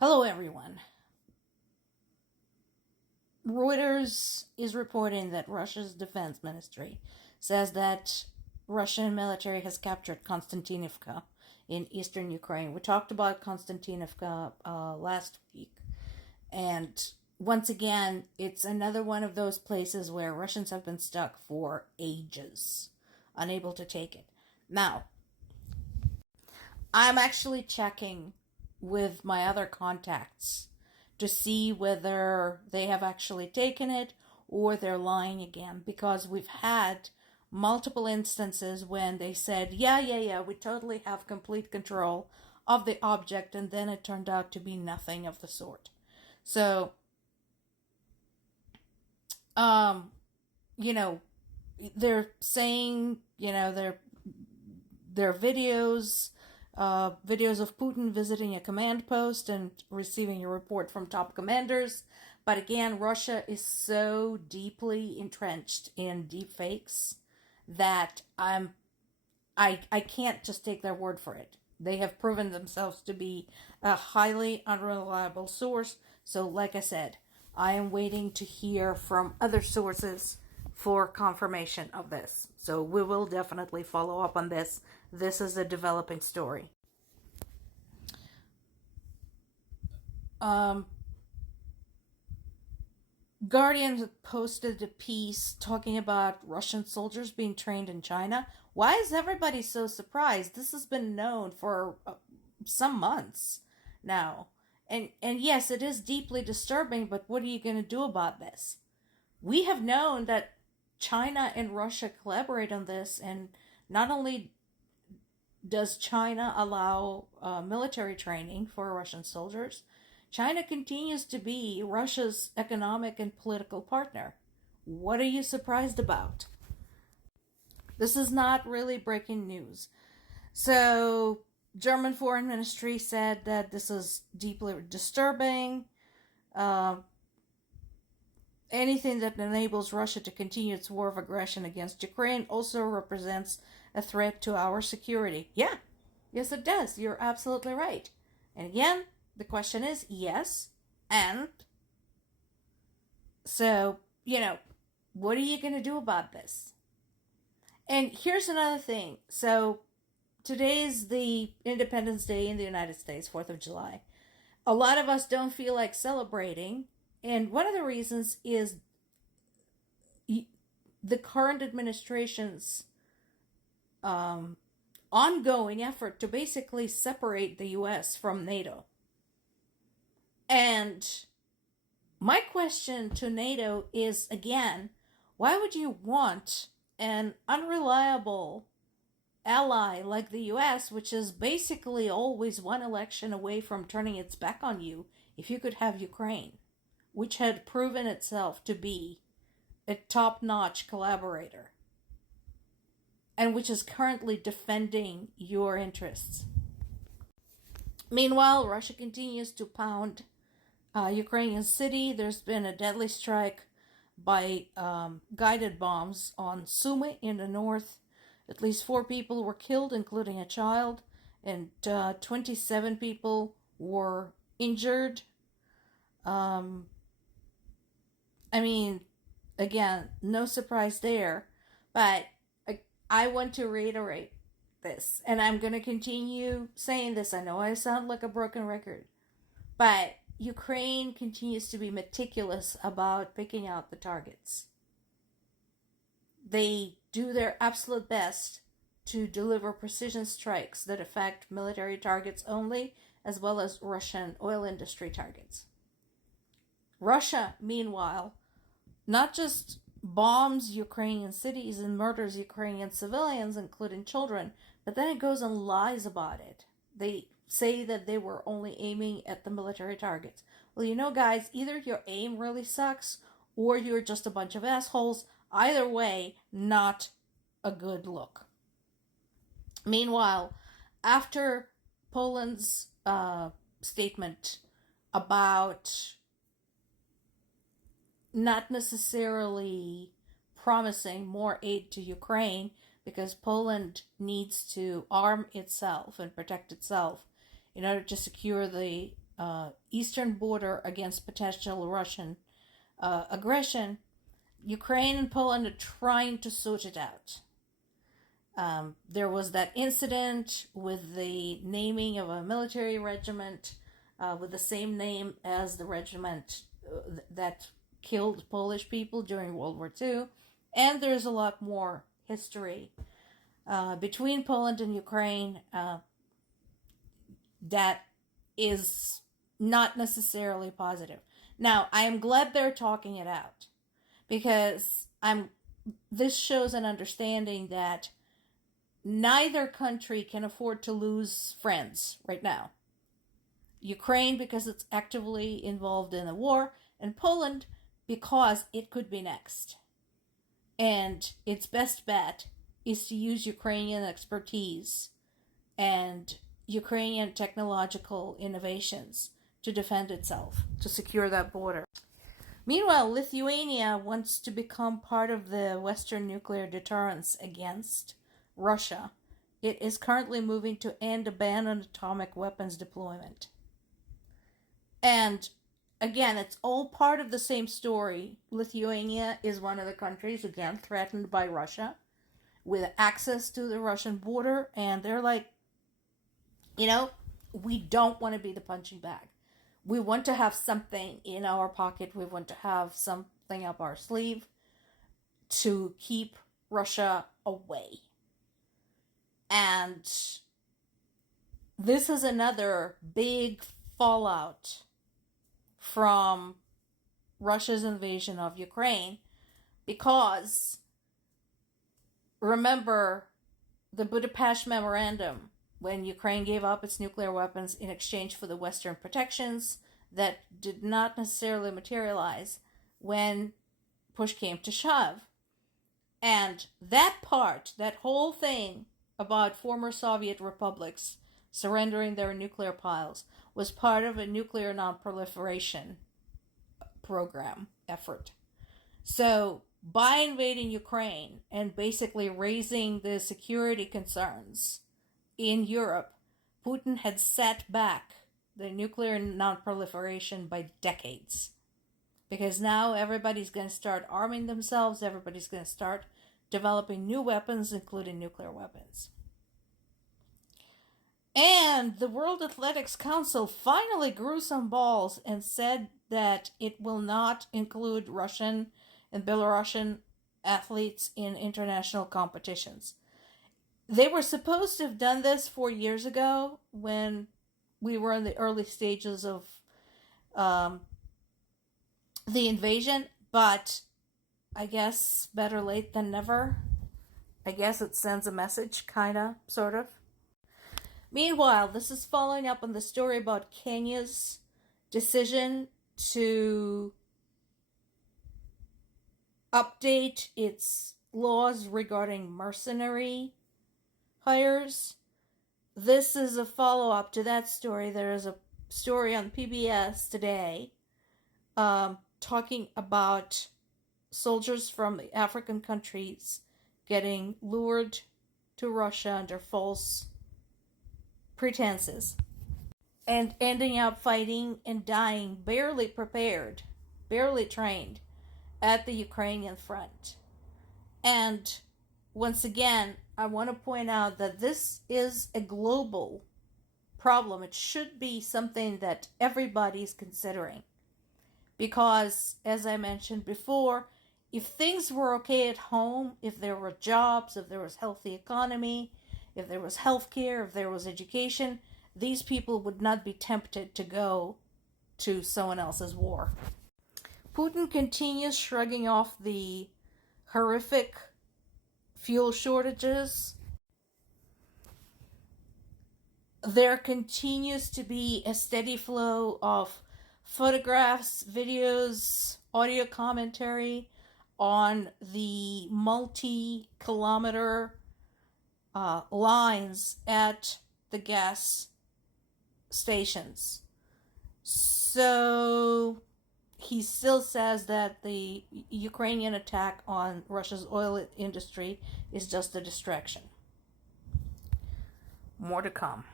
Hello, everyone. Reuters is reporting that Russia's defense ministry says that Russian military has captured Konstantinivka in eastern Ukraine. We talked about Konstantinivka last week, and once again, it's another one of those places where Russians have been stuck for ages, unable to take it. Now, I'm actually checking with my other contacts to see whether they have actually taken it or they're lying again, because we've had multiple instances when they said, yeah, we totally have complete control of the object, and then it turned out to be nothing of the sort. So, um, you know, they're saying, their videos, videos of Putin visiting a command post and receiving a report from top commanders. But again, Russia is so deeply entrenched in deepfakes that I can't just take their word for it. They have proven themselves to be a highly unreliable source. So, like I said, I am waiting to hear from other sources for confirmation of this. So we will definitely follow up on this. This is a developing story. Guardian posted a piece talking about Russian soldiers being trained in China. Why is everybody so surprised? This has been known for some months now. And yes, it is deeply disturbing, but what are you going to do about this? We have known that China and Russia collaborate on this, and not only does China allow military training for Russian soldiers, China continues to be Russia's economic and political partner. What are you surprised about? This is not really breaking news. So, German Foreign Ministry said that this is deeply disturbing. Uh, Anything that enables Russia to continue its war of aggression against Ukraine also represents a threat to our security. Yeah, yes, it does. You're absolutely right. And again, the question is yes, and so, what are you going to do about this? And here's another thing. So, today's the Independence Day in the United States, 4th of July. A lot of us don't feel like celebrating, and one of the reasons is the current administration's ongoing effort to basically separate the US from NATO. And my question to NATO is, again, why would you want an unreliable ally like the US, which is basically always one election away from turning its back on you, if you could have Ukraine, which had proven itself to be a top-notch collaborator and which is currently defending your interests? Meanwhile, Russia continues to pound Ukrainian city. There's been a deadly strike by guided bombs on Sumy in the north. At least 4 people were killed, including a child, and 27 people were injured. I mean, again, no surprise there, but I want to reiterate this, and I'm going to continue saying this. I know I sound like a broken record, but Ukraine continues to be meticulous about picking out the targets. They do their absolute best to deliver precision strikes that affect military targets only, as well as Russian oil industry targets. Russia, meanwhile, not just bombs Ukrainian cities and murders Ukrainian civilians, including children, but then it goes and lies about it. They say that they were only aiming at the military targets. Well, guys, either your aim really sucks or you're just a bunch of assholes. Either way, not a good look. Meanwhile, after Poland's statement about not necessarily promising more aid to Ukraine, because Poland needs to arm itself and protect itself in order to secure the eastern border against potential Russian aggression, Ukraine and Poland are trying to sort it out. There was that incident with the naming of a military regiment with the same name as the regiment that killed Polish people during World War II. And there's a lot more history between Poland and Ukraine that is not necessarily positive. Now, I am glad they're talking it out, because this shows an understanding that neither country can afford to lose friends right now. Ukraine, because it's actively involved in the war, and Poland, because it could be next. And its best bet is to use Ukrainian expertise and Ukrainian technological innovations to defend itself, to secure that border. Meanwhile, Lithuania wants to become part of the Western nuclear deterrence against Russia. It is currently moving to end a ban on atomic weapons deployment. And again, it's all part of the same story. Lithuania is one of the countries, again, threatened by Russia with access to the Russian border. And they're like, we don't want to be the punching bag. We want to have something in our pocket. We want to have something up our sleeve to keep Russia away. And this is another big fallout from Russia's invasion of Ukraine, because remember the Budapest Memorandum, when Ukraine gave up its nuclear weapons in exchange for the Western protections that did not necessarily materialize when push came to shove. And that part, that whole thing about former Soviet republics surrendering their nuclear piles, was part of a nuclear non-proliferation program effort. So by invading Ukraine and basically raising the security concerns in Europe, Putin had set back the nuclear non-proliferation by decades. Because now everybody's going to start arming themselves, everybody's going to start developing new weapons, including nuclear weapons. And the World Athletics Council finally grew some balls and said that it will not include Russian and Belarusian athletes in international competitions. They were supposed to have done this 4 years ago when we were in the early stages of the invasion, but I guess better late than never. I guess it sends a message, kinda, sort of. Meanwhile, this is following up on the story about Kenya's decision to update its laws regarding mercenary hires. This is a follow-up to that story. There is a story on PBS today talking about soldiers from the African countries getting lured to Russia under false pretenses and ending up fighting and dying barely prepared, barely trained at the Ukrainian front. And once again, I want to point out that this is a global problem. It should be something that everybody's considering. Because, as I mentioned before, if things were okay at home, if there were jobs, if there was healthy economy, if there was healthcare, if there was education, these people would not be tempted to go to someone else's war. Putin continues shrugging off the horrific fuel shortages. There continues to be a steady flow of photographs, videos, audio commentary on the multi-kilometer lines at the gas stations. So he still says that the Ukrainian attack on Russia's oil industry is just a distraction. More to come.